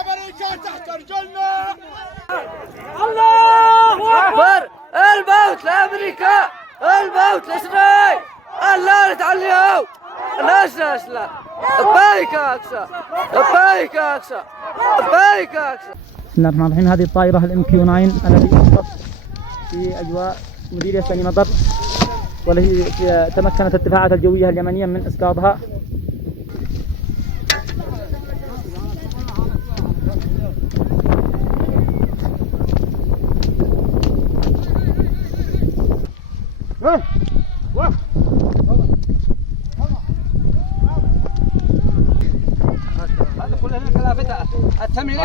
أمريكا تحت رجلنا. الله أكبر. الموت لأمريكا، الموت لإسرائيل. الله نتعليهم ناسنا أسلا. بايك أقصى، بايك أقصى، بايك أقصى. بسم الله الرحمن الرحيم. هذه الطائرة الMQ-9 التي أسقطت في أجواء مديرية بني مطر، والتي تمكنت الدفاعات الجوية اليمنية من إسقاطها. هذا كلها كلافتها التمرين